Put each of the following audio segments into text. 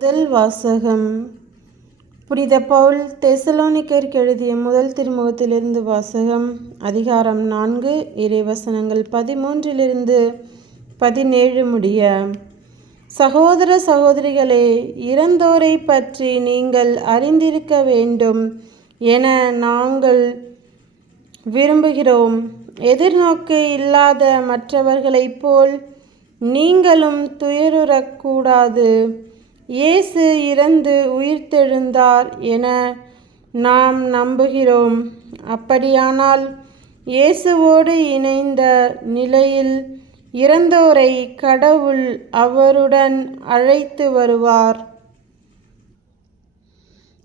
முதல் வாசகம். புனித பவுல் தெசலோனிக்கருக்கு எழுதிய முதல் திருமுகத்திலிருந்து வாசகம் அதிகாரம் நான்கு இறைவசனங்கள் பதிமூன்றிலிருந்து பதினேழு முடிய. சகோதர சகோதரிகளே இறந்தோரை பற்றி நீங்கள் அறிந்திருக்க வேண்டும் என நாங்கள் விரும்புகிறோம். எதிர்நோக்கு இல்லாத மற்றவர்களைப் போல் நீங்களும் துயருறக்கூடாது. இயேசு இறந்து உயிர்த்தெழுந்தார் என நாம் நம்புகிறோம். அப்படியானால் இயேசுவோடு இணைந்த நிலையில் இறந்தோரை கடவுள் அவருடன் அழைத்து வருவார்.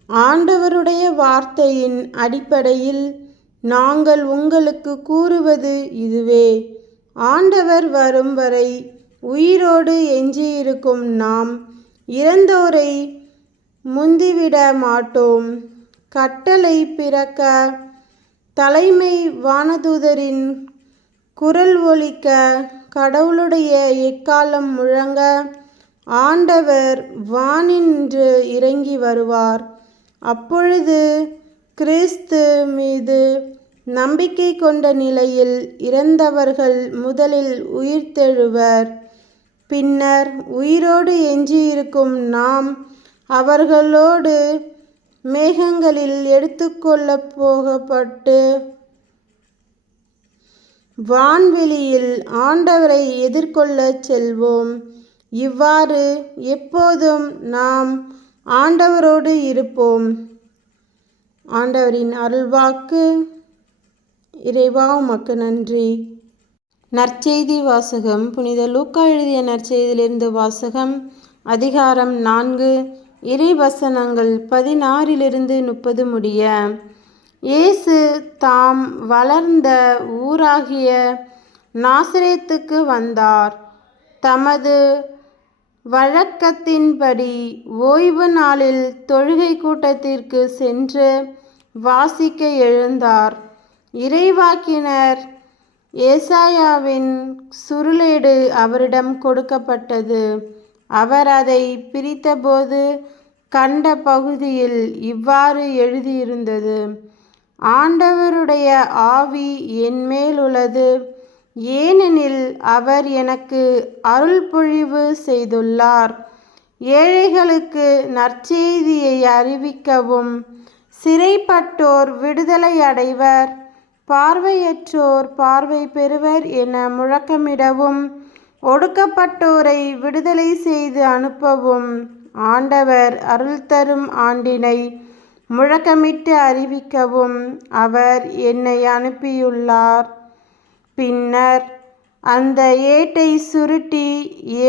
ஆண்டவருடைய வார்த்தையின் அடிப்படையில் நாங்கள் உங்களுக்கு கூறுவது இதுவே. ஆண்டவர் வரும் வரை உயிரோடு எஞ்சியிருக்கும் நாம் இறந்தோரை முந்திவிட மாட்டோம். கட்டளை பிறக்க தலைமை வானதூதரின் குரல் ஒலிக்க கடவுளுடைய எக்காலம் முழங்க ஆண்டவர் வானின்று இறங்கி வருவார். அப்பொழுது கிறிஸ்து மீது நம்பிக்கை கொண்ட நிலையில் இறந்தவர்கள் முதலில் உயிர்த்தெழுவர். பின்னர் உயிரோடு எஞ்சியிருக்கும் நாம் அவர்களோடு மேகங்களில் எடுத்துக்கொள்ள போகப்பட்டு வான்வெளியில் ஆண்டவரை எதிர்கொள்ளச் செல்வோம். இவ்வாறு எப்போதும் நாம் ஆண்டவரோடு இருப்போம். ஆண்டவரின் அருள்வாக்கு இறைவா உமக்கு நன்றி. நற்செய்தி வாசகம். புனித லூக்கா எழுதிய நற்செய்தியிலிருந்து வாசகம். அதிகாரம் நான்கு. இறைவசனங்கள் பதினாறிலிருந்து முப்பது முடிய. இயேசு தாம் வளர்ந்த ஊராகிய நாசரேத்துக்கு வந்தார். தமது வழக்கத்தின்படி ஓய்வு நாளில் தொழுகை கூட்டத்திற்கு சென்று வாசிக்க எழுந்தார். இறைவாக்கினர் ஏசாயாவின் சுருளேடு அவரிடம் கொடுக்கப்பட்டது. அவர் அதை பிரித்தபோது கண்ட பகுதியில் இவ்வாறு எழுதியிருந்தது. ஆண்டவருடைய ஆவி என்மேல் உள்ளது. ஏனெனில் அவர் எனக்கு அருள் பொழிவு செய்துள்ளார். ஏழைகளுக்கு நற்செய்தியை அறிவிக்கவும் சிறைப்பட்டோர் விடுதலை அடைவர். பார்வையற்றோர் பார்வை பெறுவர் என முழக்கமிடவும் ஒடுக்கப்பட்டோரை விடுதலை செய்து அனுப்பவும் ஆண்டவர் அருள் தரும் ஆண்டினை முழக்கமிட்டு அறிவிக்கவும் அவர் என்னை அனுப்பியுள்ளார். பின்னர் அந்த ஏட்டை சுருட்டி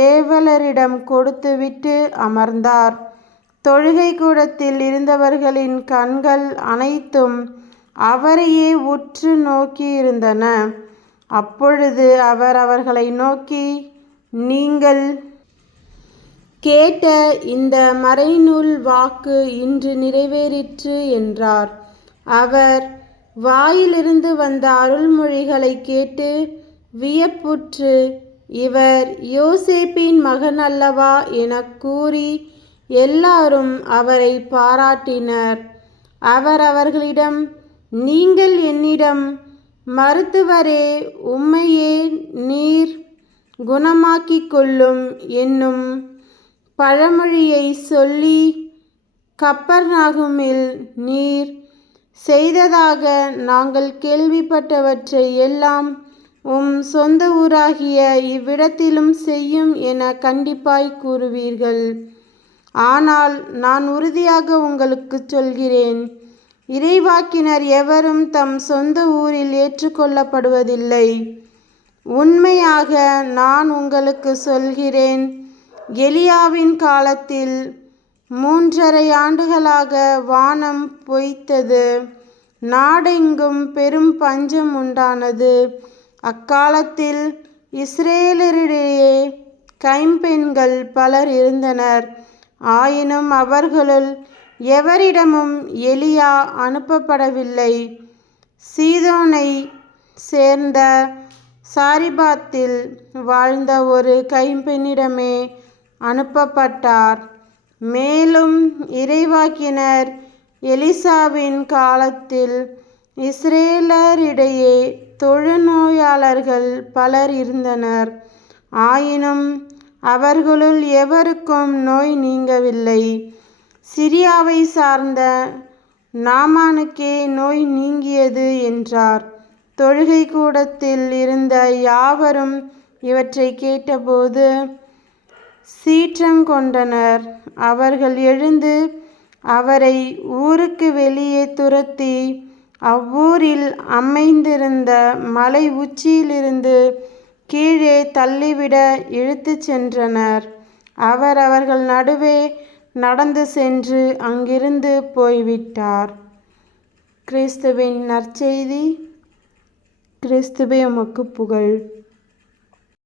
ஏவலரிடம் கொடுத்துவிட்டு அமர்ந்தார். தொழுகை கூடத்தில் இருந்தவர்களின் கண்கள் அனைத்தும் அவரையே உற்று நோக்கியிருந்தன. அப்பொழுது அவர் அவர்களை நோக்கி நீங்கள் கேட்ட இந்த மறைநூல் வாக்கு இன்று நிறைவேறிற்று என்றார். அவர் வாயிலிருந்து வந்த அருள்மொழிகளை கேட்டு வியப்புற்று இவர் யோசேப்பின் மகன் அல்லவா என கூறி எல்லாரும் அவரை பாராட்டினர். அவர் அவர்களிடம் நீங்கள் என்னிடம் மருத்துவரே உம்மையே நீர் குணமாக்கிக் கொள்ளும் என்னும் பழமொழியை சொல்லி கப்பர்நாகுமில் நீர் செய்ததாக நாங்கள் கேள்விப்பட்டவற்றை எல்லாம் உம் சொந்த ஊராகிய இவ்விடத்திலும் செய்யும் என கண்டிப்பாய் கூறுவீர்கள். ஆனால் நான் உறுதியாக உங்களுக்கு சொல்கிறேன். இறைவாக்கினர் எவரும் தம் சொந்த ஊரில் ஏற்றுக்கொள்ளப்படுவதில்லை. உண்மையாக நான் உங்களுக்கு சொல்கிறேன் எலியாவின் காலத்தில் மூன்றரை ஆண்டுகளாக வானம் பொய்த்தது. நாடெங்கும் பெரும் பஞ்சம் உண்டானது. அக்காலத்தில் இஸ்ரேலரிடையே கைம்பெண்கள் பலர் இருந்தனர். ஆயினும் அவர்களுள் எவரிடமும் எலியா அனுப்பப்படவில்லை. சீதோனை சேர்ந்த சாரிபாத்தில் வாழ்ந்த ஒரு கைம்பெண்ணிடமே அனுப்பப்பட்டார். மேலும் இறைவாக்கினர் எலிசாவின் காலத்தில் இஸ்ரேலரிடையே தொழுநோயாளர்கள் பலர் இருந்தனர். ஆயினும் அவர்களுள் எவருக்கும் நோய் நீங்கவில்லை. சிரியாவை சார்ந்த நாமானுக்கே நோய் நீங்கியது என்றார். தொழுகை கூடத்தில் இருந்த யாவரும் இவற்றை கேட்டபோது சீற்றங்கொண்டனர் அவர்கள் எழுந்து அவரை ஊருக்கு வெளியே துரத்தி அவ்வூரில் அமைந்திருந்த மலை உச்சியிலிருந்து கீழே தள்ளிவிட இழுத்துச் சென்றனர். அவர் அவர்கள் நடுவே நடந்து சென்று அங்கிருந்து போய்விட்டார். கிறிஸ்துவின் நற்செய்தி கிறிஸ்துவே உமக்கு புகழ்.